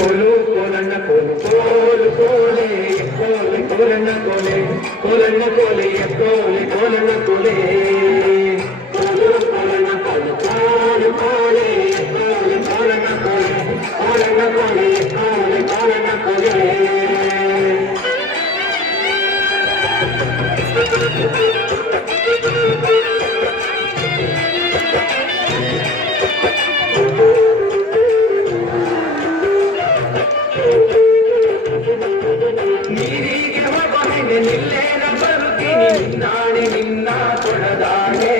ಕೋಲು ಕೋಲಣ್ಣ ಕೋಲು ಕೋಲು ಕೋಲೆ ಕೋಲೆ ಕೋಲಣ್ಣ ಕೋಲೆ ಕೋಲಣ್ಣ ಕೋಲೆ ಕೋಲೆ ಕೋಲಣ್ಣ ಕೋಲೆ ಕೋಲು ಕೋಲಣ್ಣ ಕೋಲು ಕೋಲು ಕೋಲೆ ಕೋಲೆ ಕೋಲಣ್ಣ ಕೋಲೆ ಕೋಲಣ್ಣ ಕೋಲೆ ಕೋಲೆ ಕೋಲಣ್ಣ ಕೋಲೆ ನೀರಿಗೆ ಹೋಗನೆ ನಿಲ್ಲೇನ ಬರುತ್ತೀನಿ ನಿನ್ನಾಣೆ ನಿನ್ನ ಕೊಡದಾಣೆ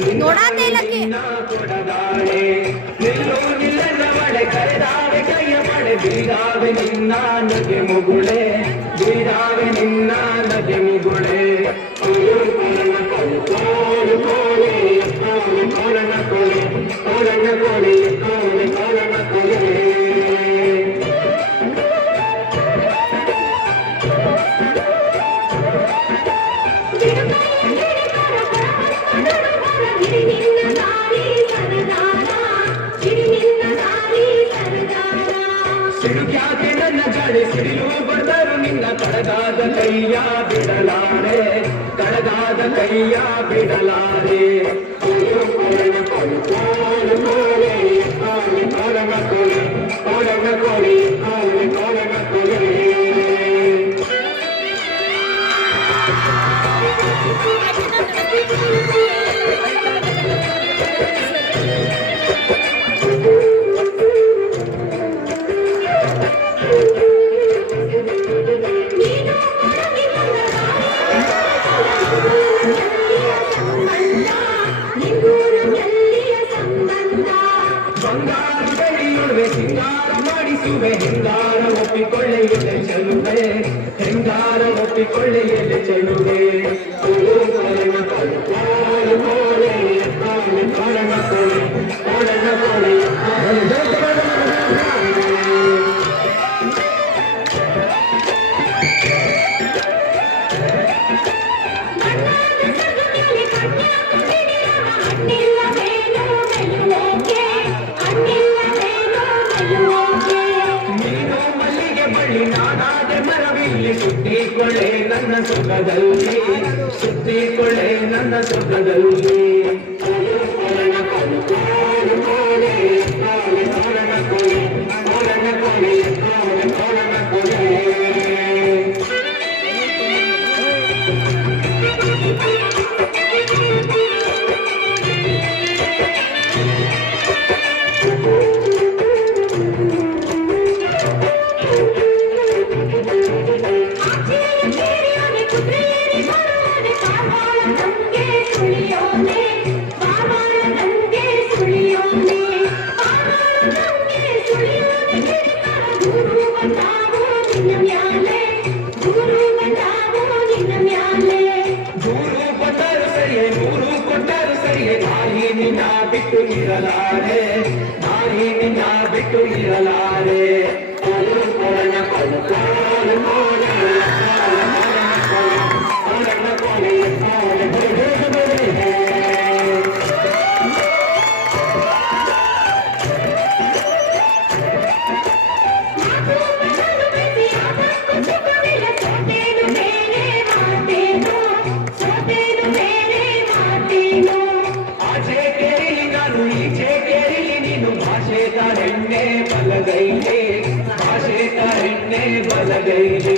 ನಿನ್ನ ಕೊಡದಾಣೆ ನಿಲ್ಲು ನಿಲ್ಲನ ಮಳೆ ಕರೆದಾವೆ ಕೈಯ ಮಳೆ ಬೀರಾವೆ ನಿನ್ನ ನಗೆ ಮುಗುಳೆ ಬೀರಾವೆ ನಿನ್ನ ನಗೆ ಮುಗುಳೆ ಕೋಲಣ್ಣ ಕೋಲು ಕೋಲು ಕೋಲೆ ಕೋಲೆ ಕೋಲಣ್ಣ ಕೋಲೆ ಕೋಲಣ್ಣ ಕೋಲೆ ಕೋಲೆ ಕೋಲಣ್ಣ ಕೋಲೆ ಸಿಡುಕ್ಯಾಕೆ ನನ್ನ ಜಾಡೆ ಸಿಡಿಲು ಬರ್ದರು ನಿನ್ನ ಕಡಗಾದ ಕೈಯ ಬಿಡಲಾರೆ ಕಡಗಾದ ಕೈಯ ಬಿಡಲಾರೆ ಕೋಲಣ್ಣ ಕೋಲು ಕೋಲು ಕೋಲೆ ಕೋಲೆ ಕೋಲಣ್ಣ ಕೋಲೆ ಕೋಲಣ್ಣ ಕೋಲೆ ಕೋಲೆ ಕೋಲಣ್ಣ ಕೋಲೆ ಬಂಗಾರ ಬೆಳೆಯುವೆ ಸಿಂಗಾರ ಮಾಡಿಸುವೆ ಹೆಂಗಾರ ಒಪ್ಪಿಕೊಳ್ಳೆ ಎಲೆ ಚೆಲುವೆ ಹೆಂಗಾರ ಒಪ್ಪಿಕೊಳ್ಳೆ ಎಲೆ ಚೆಲುವೆ ಕೋಲಣ್ಣ ಕೋಲು ಕೋಲು ಕೋಲೆ ಕೋಲೆ ಕೋಲಣ್ಣ ಕೋಲೆ ಕೋಲಣ್ಣ ಕೋಲೆ ನೀನು ಮಲ್ಲಿಗೆ ಬಳ್ಳಿ ನಾನಾದೆ ಮರವಿಲ್ಲಿ ಸುತ್ತಿಕೊಳ್ಳೆ ನನ್ನ ಸುಖದಲ್ಲಿ ಸುತ್ತಿಕೊಳ್ಳೆ ನನ್ನ ಸುಖದಲ್ಲಿ ಕೋಲಣ್ಣ ಕೋಲು ಕೋಲು ಕೋಲೆ ಕೋಲೆ ಕೋಲಣ್ಣ ಕೋಲೆ ಕೋಲಣ್ಣ ಕೋಲೆ ಕೋಲೆ ಕೋಲಣ್ಣ ಕೋಲೆ ಬಿಟ್ಟು ಇರಲಾರೆ ನಾಯಿ ನಿನ್ನ ಬಿಟ್ಟು ಇರಲಾರೆ ಕೋಲಣ್ಣ ಕೋಲು ಕೋಲು ಕೋಲೆ ಕೋಲಣ್ಣ ಕೋಲೆ ಕೋಲೆ ಕೋಲೆ ಭಾಷೆ ಕರೆನ್ನೆ ಬಲಗೈಲೆ ಭಾಷೆ ಕರೆನ್ನೆ ಬಲಗೈಲೆ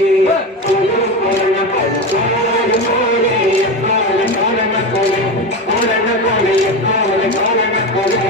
ಕೋಲಣ್ಣ ಕೋಲು ಕೋಲು ಕೋಲೆ ಕೋಲಣ್ಣ ಕೋಲೆ ಕೋಲಣ್ಣ ಕೋಲೆ ಕೋಲೆ ಕೋಲಣ್ಣ ಕೋಲೆ